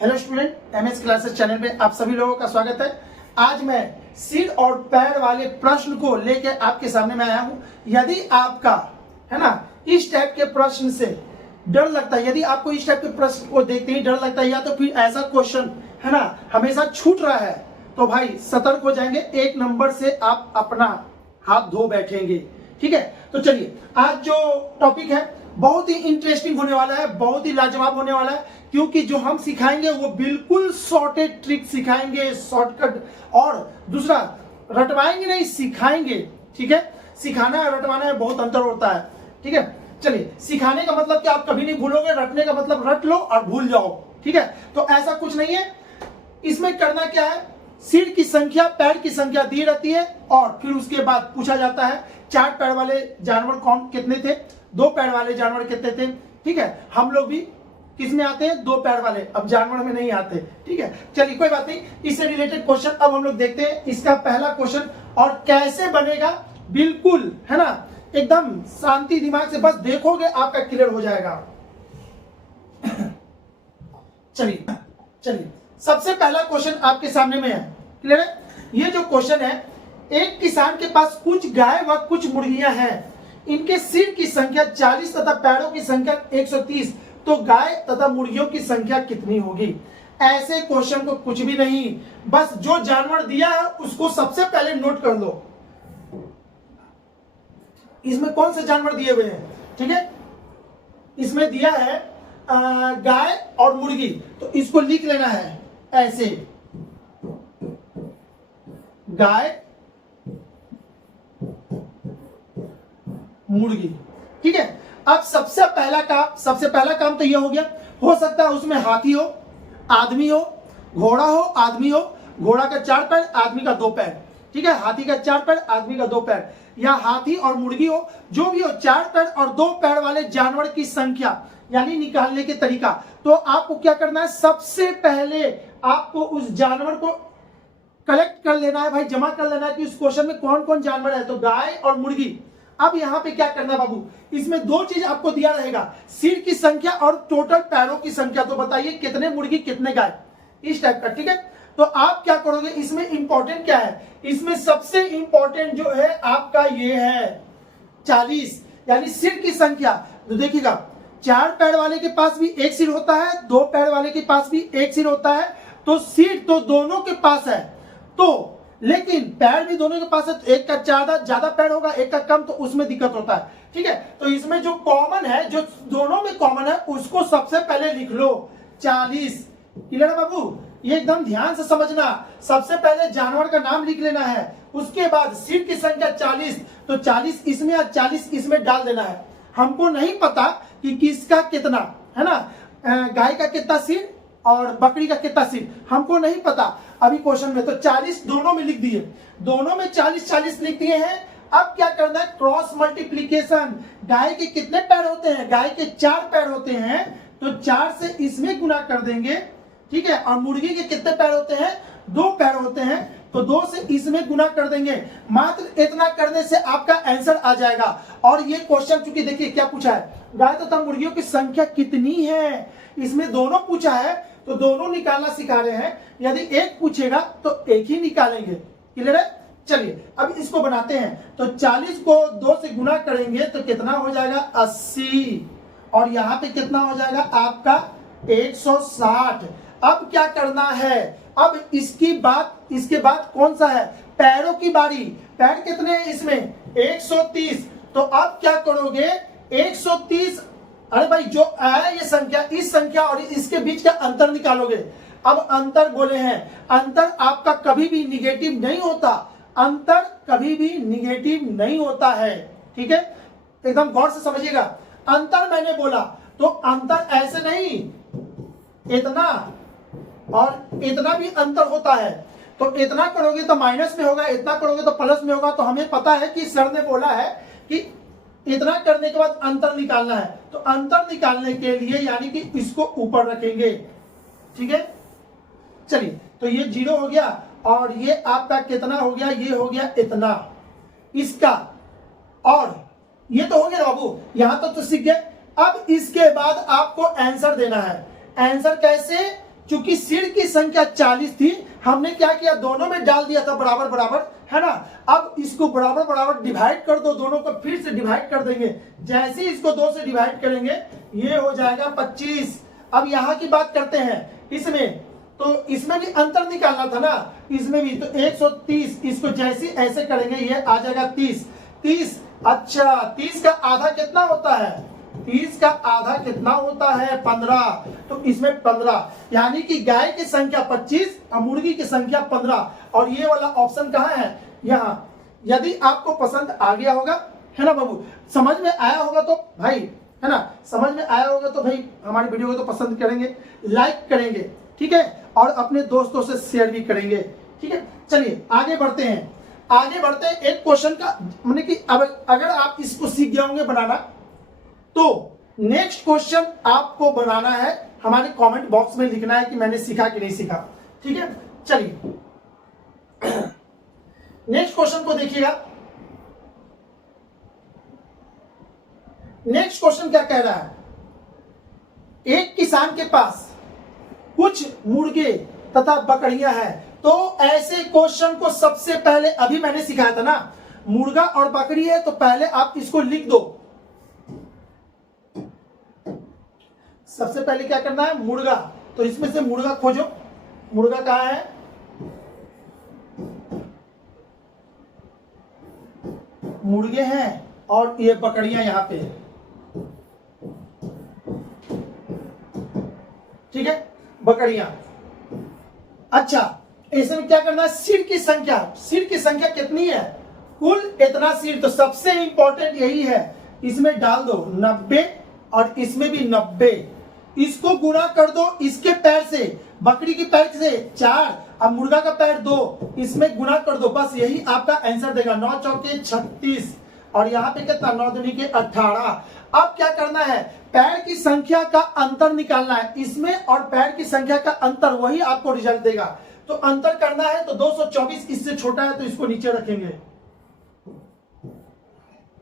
Hello student, MS classes channel पे आप सभी लोगों का स्वागत है। आज मैं सिर और पैर वाले प्रश्न को लेकर आपके सामने में आया हूं। यदि आपका है ना इस टाइप के प्रश्न से डर लगता है, यदि आपको इस टाइप के प्रश्न को देखते ही डर लगता है या तो फिर ऐसा क्वेश्चन है ना हमेशा छूट रहा है, तो भाई सतर्क हो जाएंगे। एक नंबर से आप अपना हाथ धो बैठेंगे। ठीक है, तो चलिए आज जो टॉपिक है बहुत ही इंटरेस्टिंग होने वाला है, बहुत ही लाजवाब होने वाला है, क्योंकि जो हम सिखाएंगे वो बिल्कुल शॉर्टेड ट्रिक सिखाएंगे, शॉर्टकट। और दूसरा, रटवाएंगे नहीं, सिखाएंगे। ठीक है, सिखाना और रटवाना में बहुत अंतर होता है। ठीक है, चलिए, सिखाने का मतलब कि आप कभी नहीं भूलोगे, रटने का मतलब रट लो और भूल जाओ। ठीक है, तो ऐसा कुछ नहीं है। इसमें करना क्या है, सिर की संख्या, पैर की संख्या दी रहती है और फिर उसके बाद पूछा जाता है 4 पैर वाले जानवर कौन कितने थे, 2 पैर वाले जानवर कितने थे। ठीक है, हम लोग भी किस में आते हैं, 2 पैर वाले, अब जानवर में नहीं आते। ठीक है, चलिए कोई बात नहीं। इससे रिलेटेड क्वेश्चन अब हम लोग देखते हैं। इसका पहला क्वेश्चन और कैसे बनेगा, बिल्कुल है ना एकदम शांति दिमाग से बस देखोगे आपका क्लियर हो जाएगा। चलिए सबसे पहला क्वेश्चन आपके सामने में है, क्लियर है। ये जो क्वेश्चन है, एक किसान के पास कुछ गाय व कुछ मुर्गियां हैं। इनके सिर की संख्या 40 तथा पैरों की संख्या 130, तो गाय तथा मुर्गियों की संख्या कितनी होगी। ऐसे क्वेश्चन को कुछ भी नहीं, बस जो जानवर दिया है उसको सबसे पहले नोट कर लो। इसमें कौन से जानवर दिए हुए हैं, ठीक है, इसमें दिया है गाय और मुर्गी, तो इसको लिख लेना है ऐसे, गाय मुर्गी। ठीक है, अब सबसे पहला काम तो यह हो गया। हो सकता है उसमें हाथी हो, आदमी हो, घोड़ा हो, आदमी हो, घोड़ा का 4 पैर, आदमी का 2 पैर। ठीक है, हाथी का 4 पैर, आदमी का 2 पैर, या हाथी और मुर्गी हो, जो भी हो 4 पैर और 2 पैर वाले जानवर की संख्या यानी निकालने के तरीका। तो आपको क्या करना है, सबसे पहले आपको उस जानवर को कलेक्ट कर लेना है भाई, जमा कर लेना है कि उस क्वेश्चन में कौन कौन जानवर है। तो गाय और मुर्गी। अब यहां पे क्या करना बाबू, इसमें 2 चीज आपको दिया रहेगा, सिर की संख्या और टोटल पैरों की संख्या। तो बताइए कितने मुर्गी कितने गाय, इस टाइप का। ठीक है, तो आप क्या करोगे, इसमें इंपॉर्टेंट क्या है, इसमें सबसे इंपॉर्टेंट जो है आपका ये है 40, यानी सिर की संख्या। तो देखिएगा 4 पैर वाले के पास भी एक सिर होता है, 2 पैर वाले के पास भी एक सिर होता है, तो सिर तो दोनों के पास है, तो लेकिन पैर भी दोनों के पास है, तो एक का ज्यादा पैर होगा, एक का कम, तो उसमें दिक्कत होता है। ठीक है, तो इसमें जो कॉमन है, जो दोनों में कॉमन है, उसको सबसे पहले लिख लो 40। क्लियर है बाबू, ये एकदम ध्यान से समझना। सबसे पहले जानवर का नाम लिख लेना है, उसके बाद सिर की संख्या 40, तो 40 इसमें और 40 इसमें डाल देना है। हमको नहीं पता कि किसका कितना है ना, गाय का कितना सिर और बकरी का कितना सिर, हमको नहीं पता अभी क्वेश्चन में। तो 40 दोनों में लिख दिए, दोनों में 40 लिख दिए हैं। अब क्या करना है, क्रॉस मल्टीप्लीकेशन। गाय के कितने पैर होते हैं, गाय के 4 पैर होते हैं, तो 4 से इसमें गुना कर देंगे। ठीक है, और मुर्गी के कितने पैर होते हैं, 2 पैर होते हैं, तो 2 से इसमें गुना कर देंगे। मात्र इतना करने से आपका आंसर आ जाएगा। और ये क्वेश्चन चूंकि देखिए क्या पूछा है, गाय तथा मुर्गियों की संख्या कितनी है, इसमें दोनों पूछा है, तो दोनों निकालना सिखा रहे हैं। यदि एक पूछेगा तो एक ही निकालेंगे। क्लियर है, चलिए अब इसको बनाते हैं। तो 40 को 2 से गुना करेंगे तो कितना हो जाएगा, 80, और यहाँ पे कितना हो जाएगा आपका 160। अब क्या करना है, अब इसके बाद कौन सा है, पैरों की बारी। पैर कितने हैं इसमें, 130। तो अब क्या करोगे, 130, अरे भाई जो है ये संख्या, इस संख्या और इसके बीच का अंतर निकालोगे। अब अंतर बोले हैं, अंतर आपका कभी भी निगेटिव नहीं होता, अंतर कभी भी निगेटिव नहीं होता है। ठीक है, एकदम गौर से समझिएगा। अंतर मैंने बोला तो अंतर ऐसे नहीं, इतना और इतना भी अंतर होता है। तो इतना करोगे तो माइनस में होगा, इतना करोगे तो प्लस में होगा। तो हमें पता है कि सर ने बोला है कि इतना करने के बाद अंतर निकालना है, तो अंतर निकालने के लिए यानी कि इसको ऊपर रखेंगे। ठीक है, चलिए, तो ये 0 हो गया और ये आपका कितना हो गया, ये हो गया इतना इसका, और ये तो हो गया बाबू, यहां तो सीख गए। अब इसके बाद आपको आंसर देना है। आंसर कैसे, चूंकि सिर की संख्या 40 थी, हमने क्या किया, दोनों में डाल दिया था बराबर बराबर, है ना। अब इसको बराबर बराबर डिवाइड कर दो, दोनों को फिर से डिवाइड कर देंगे। जैसे ही इसको 2 से डिवाइड करेंगे ये हो जाएगा 25। अब यहां की बात करते हैं इसमें, तो इसमें भी अंतर निकालना था ना, इसमें भी तो 130, इसको जैसे ऐसे करेंगे ये आ जाएगा 30। अच्छा 30 का आधा कितना होता है, 30 का आधा कितना होता है 15, तो इसमें 15, यानी कि गाय की संख्या 25 और मुर्गी की संख्या 15। और ये वाला ऑप्शन कहाँ है, यहाँ। यदि आपको पसंद आ गया होगा, है ना बाबू, समझ में आया होगा तो भाई, है ना, समझ में आया होगा तो भाई हमारी वीडियो को तो पसंद करेंगे, लाइक करेंगे, ठीक है, और अपने दोस्तों से शेयर भी करेंगे, ठीक है। चलिए आगे बढ़ते हैं, एक क्वेश्चन का, मैंने कि अब अगर आप इसको सीख गए होंगे बनाना, तो नेक्स्ट क्वेश्चन आपको बनाना है, हमारे कमेंट बॉक्स में लिखना है कि मैंने सीखा कि नहीं सीखा, ठीक है। चलिए नेक्स्ट क्वेश्चन को देखिएगा। नेक्स्ट क्वेश्चन क्या कह रहा है, एक किसान के पास कुछ मुर्गे तथा बकरियां हैं, तो ऐसे क्वेश्चन को सबसे पहले, अभी मैंने सिखाया था ना, मुर्गा और बकरी है तो पहले आप इसको लिख दो। सबसे पहले क्या करना है, मुर्गा, तो इसमें से मुर्गा खोजो, मुर्गा कहां है, मुर्गे हैं और ये बकरियां यहां पे है, ठीक है, बकरियां। अच्छा इसमें क्या करना है, सिर की संख्या कितनी है, कुल इतना सिर, तो सबसे इंपॉर्टेंट यही है, इसमें डाल दो 90 और इसमें भी 90, इसको गुणा कर दो इसके पैर से, बकरी की पैर से 4, अब मुर्गा का पैर 2, इसमें गुणा कर दो, बस यही आपका आंसर देगा। 9 चौके 36 और यहाँ पे कितना, 9 दूनी के 18। अब क्या करना है, पैर की संख्या का अंतर निकालना है, इसमें और पैर की संख्या का अंतर, वही आपको रिजल्ट देगा। तो अंतर करना है तो 224 इससे छोटा है तो इसको नीचे रखेंगे,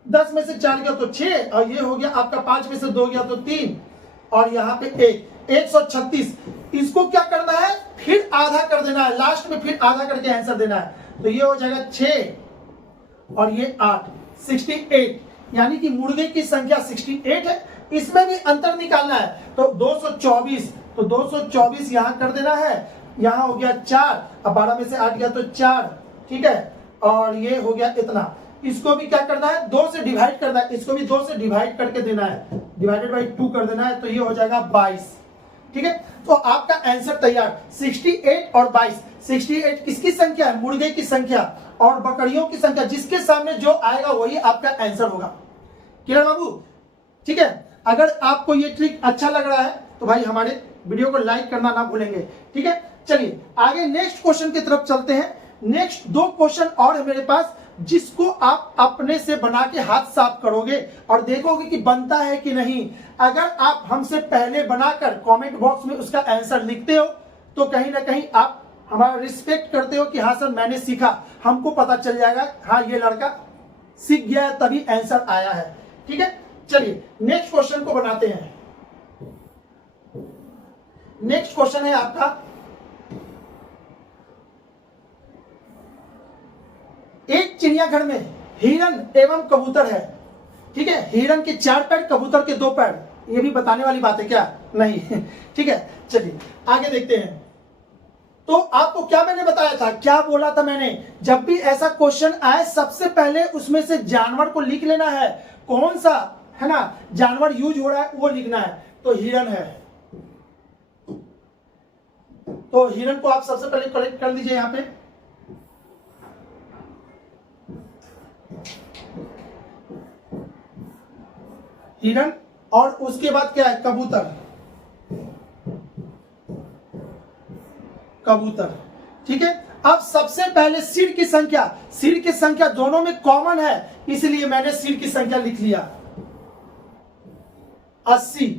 10 में से 4 गया तो 6, और ये हो गया आपका 5 में से 2 गया तो 3, और यहाँ पे 136। इसको क्या करना है, फिर आधा कर देना है, लास्ट में फिर आधा करके आंसर देना है, तो ये हो जाएगा 6 और ये 8, 68, यानी कि मुर्गे की संख्या 68 है। इसमें भी अंतर निकालना है तो 224, तो 224 यहां कर देना है, यहां हो गया 4, अब 12 में से 8 गया तो 4, ठीक है, और ये हो गया इतना। इसको भी क्या करना है, 2 से डिवाइड करना है, इसको भी 2 से डिवाइड करके देना है, डिवाइडेड बाई 2 कर देना है, तो ये हो जाएगा 22, ठीक है। तो आपका आंसर तैयार, 68 और 22। 68 किसकी संख्या है, मुर्गे की संख्या, और बकरियों की संख्या, जिसके सामने जो आएगा वही आपका आंसर होगा। क्लियर बाबू, ठीक है। अगर आपको ये ट्रिक अच्छा लग रहा है तो भाई हमारे वीडियो को लाइक करना ना भूलेंगे, ठीक है। चलिए आगे नेक्स्ट क्वेश्चन की तरफ चलते हैं। नेक्स्ट 2 क्वेश्चन और है मेरे पास, जिसको आप अपने से बना के हाथ साफ करोगे और देखोगे कि बनता है कि नहीं। अगर आप हमसे पहले बनाकर कमेंट बॉक्स में उसका आंसर लिखते हो तो कहीं ना कहीं आप हमारा रिस्पेक्ट करते हो कि हाँ सर मैंने सीखा, हमको पता चल जाएगा हाँ ये लड़का सीख गया है तभी आंसर आया है, ठीक है। चलिए नेक्स्ट क्वेश्चन को बनाते हैं। नेक्स्ट क्वेश्चन है आपका, एक चिड़ियाघर में हिरन एवं कबूतर है, ठीक है। हिरन के 4 पैर, कबूतर के 2 पैर, ये भी बताने वाली बात है क्या, नहीं ठीक है। चलिए आगे देखते हैं। तो आपको क्या मैंने बताया था, क्या बोला था मैंने, जब भी ऐसा क्वेश्चन आए सबसे पहले उसमें से जानवर को लिख लेना है, कौन सा है ना जानवर यूज हो रहा है वो लिखना है। तो हिरन है, तो हिरन को आप सबसे पहले कलेक्ट कर लीजिए यहां पे। हिरन, और उसके बाद क्या है, कबूतर, कबूतर, ठीक है। अब सबसे पहले सिर की संख्या दोनों में कॉमन है, इसलिए मैंने सिर की संख्या लिख लिया 80।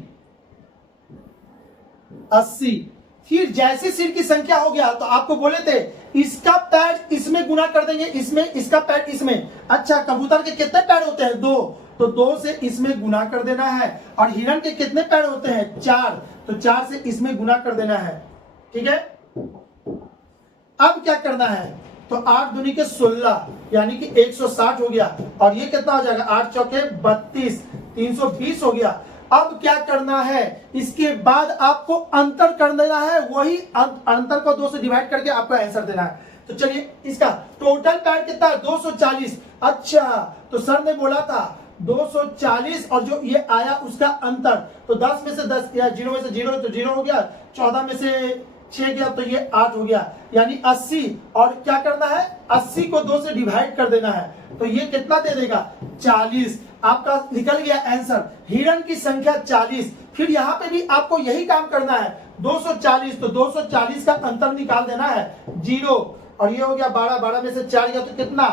फिर जैसे सिर की संख्या हो गया तो आपको बोले थे इसका पैर इसमें गुना कर देंगे, इसमें, इसका पैर इसमें। अच्छा कबूतर के कितने पैर होते हैं, 2, तो 2 से इसमें गुना कर देना है। और हिरन के कितने पैर होते हैं, 4, तो 4 से इसमें गुना कर देना है, ठीक है। अब क्या करना है, तो 8 दूनी के 16 यानी कि 160 हो गया, और ये कितना हो जाएगा, 8 चौके 32, 320 हो गया। अब क्या करना है, इसके बाद आपको अंतर कर देना है, वही अंतर को 2 से डिवाइड करके आपको आंसर देना है। तो चलिए, इसका टोटल पैड कितना है, 240। अच्छा, तो सर ने बोला था 240 और जो ये आया उसका अंतर, तो 10 में से 10 या 0 में से 0 तो 0 हो गया, 14 में से 6 गया तो ये 8 हो गया, यानी 80। और क्या करना है, 80 को 2 से डिवाइड कर देना है, तो ये कितना दे देगा, 40। आपका निकल गया आंसर, हिरण की संख्या 40। फिर यहाँ पे भी आपको यही काम करना है, 240, तो 240 का अंतर निकाल देना है, 0, और ये हो गया 12, 12 में से 4 गया तो कितना,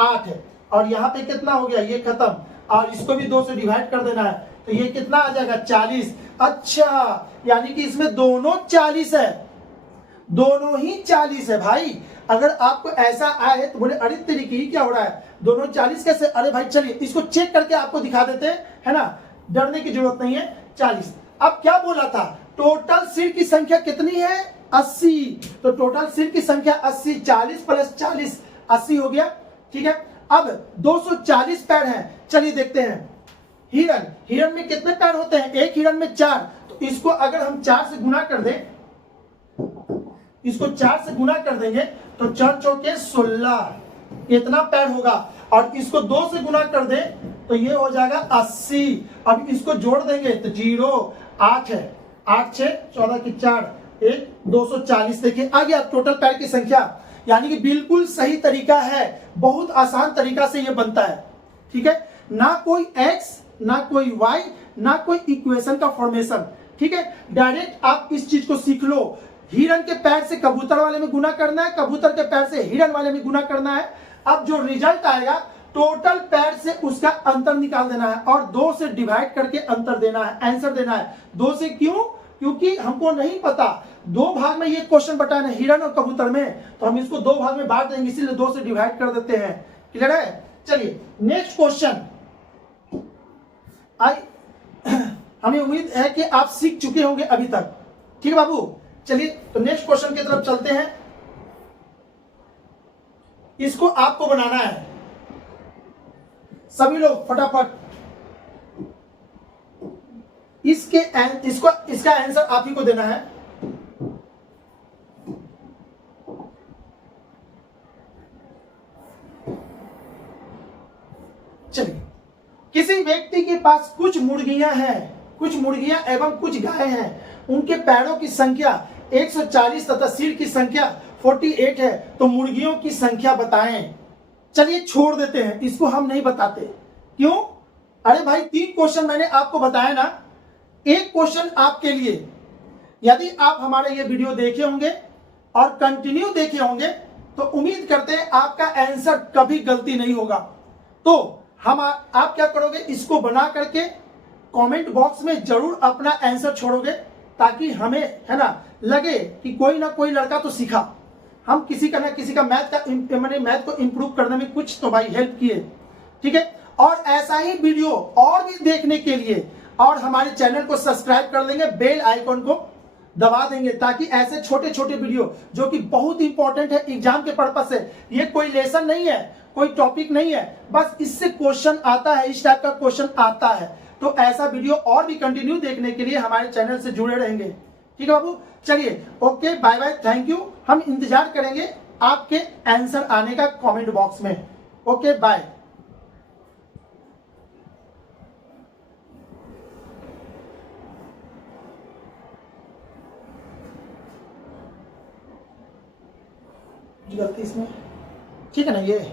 8 है, और यहाँ पे कितना हो गया, ये खत्म, और इसको भी 2 से डिवाइड कर देना है, तो ये कितना आ जाएगा, 40। अच्छा, यानी कि इसमें दोनों 40 है, दोनों ही 40 है भाई। अगर आपको ऐसा आए तो बोले अरे तरीके ही क्या हो रहा है, दोनों 40 कैसे, अरे भाई चलिए इसको चेक करके आपको दिखा देते हैं, है ना, डरने की जरूरत नहीं है, 40। अब क्या बोला था, टोटल सिर की संख्या कितनी है, 80, तो टोटल सिर की संख्या 80, 40 प्लस 40 80 हो गया, ठीक है। अब 240 पैर हैं, चलिए देखते हैं। हिरण में कितने पैर होते हैं, एक हिरण में 4, तो इसको अगर हम 4 से गुना कर दें, इसको 4 से गुना कर देंगे तो 4 चौके 16 इतना पैर होगा, और इसको 2 से गुना कर दे तो ये हो जाएगा 80। अब इसको जोड़ देंगे तो 0, 8 है, 8 6 14 की 4 1 240। देखिए आ गया टोटल पैर की संख्या, यानी कि बिल्कुल सही तरीका है, बहुत आसान तरीका से ये बनता है, ठीक है। ना कोई एक्स ना कोई वाई ना कोई इक्वेशन का फॉर्मेशन, ठीक है, डायरेक्ट आप इस चीज को सीख लो। हिरण के पैर से कबूतर वाले में गुना करना है, कबूतर के पैर से हिरण वाले में गुना करना है। अब जो रिजल्ट आएगा टोटल पैर से उसका अंतर निकाल देना है और 2 से डिवाइड करके अंतर देना है, आंसर देना है। 2 से क्यों, क्योंकि हमको नहीं पता, 2 भाग में ये क्वेश्चन बटाना है हिरण और कबूतर में, तो हम इसको 2 भाग में बांट देंगे, इसीलिए 2 से डिवाइड कर देते हैं। क्लियर है। चलिए नेक्स्ट क्वेश्चन, हमें उम्मीद है कि आप सीख चुके होंगे अभी तक, ठीक है बाबू। चलिए तो नेक्स्ट क्वेश्चन की तरफ चलते हैं। इसको आपको बनाना है, सभी लोग फटाफट इसका आंसर आप ही को देना है। चलिए, किसी व्यक्ति के पास कुछ मुर्गियां हैं, कुछ मुर्गियां एवं कुछ गायें हैं, उनके पैरों की संख्या 140 तथा सिर की संख्या 48 है, तो मुर्गियों की संख्या बताएं। चलिए छोड़ देते हैं, इसको हम नहीं बताते। क्यों, अरे भाई 3 क्वेश्चन मैंने आपको बताया ना, एक क्वेश्चन आपके लिए। यदि आप हमारे ये वीडियो देखे होंगे और कंटिन्यू देखे होंगे तो उम्मीद करते हैं आपका आंसर कभी गलती नहीं होगा। तो आप क्या करोगे, इसको बना करके कमेंट बॉक्स में जरूर अपना आंसर छोड़ोगे, ताकि हमें, है ना, लगे कि कोई ना कोई लड़का तो सीखा, हम किसी का ना किसी का मैथ को इंप्रूव करने में कुछ तो भाई हेल्प किए, ठीक है। और ऐसा ही वीडियो और भी देखने के लिए और हमारे चैनल को सब्सक्राइब कर लेंगे, बेल आइकॉन को दबा देंगे, ताकि ऐसे छोटे छोटे वीडियो जो कि बहुत इंपॉर्टेंट है एग्जाम के पर्पस से, ये कोई लेसन नहीं है, कोई टॉपिक नहीं है, बस इससे क्वेश्चन आता है, इस टाइप का क्वेश्चन आता है, तो ऐसा वीडियो और भी कंटिन्यू देखने के लिए हमारे चैनल से जुड़े रहेंगे, ठीक है बाबू। चलिए okay, bye bye, thank you. हम इंतजार करेंगे आपके आंसर आने का कमेंट बॉक्स में। Okay bye. गलती इसमें, ठीक है ना ये।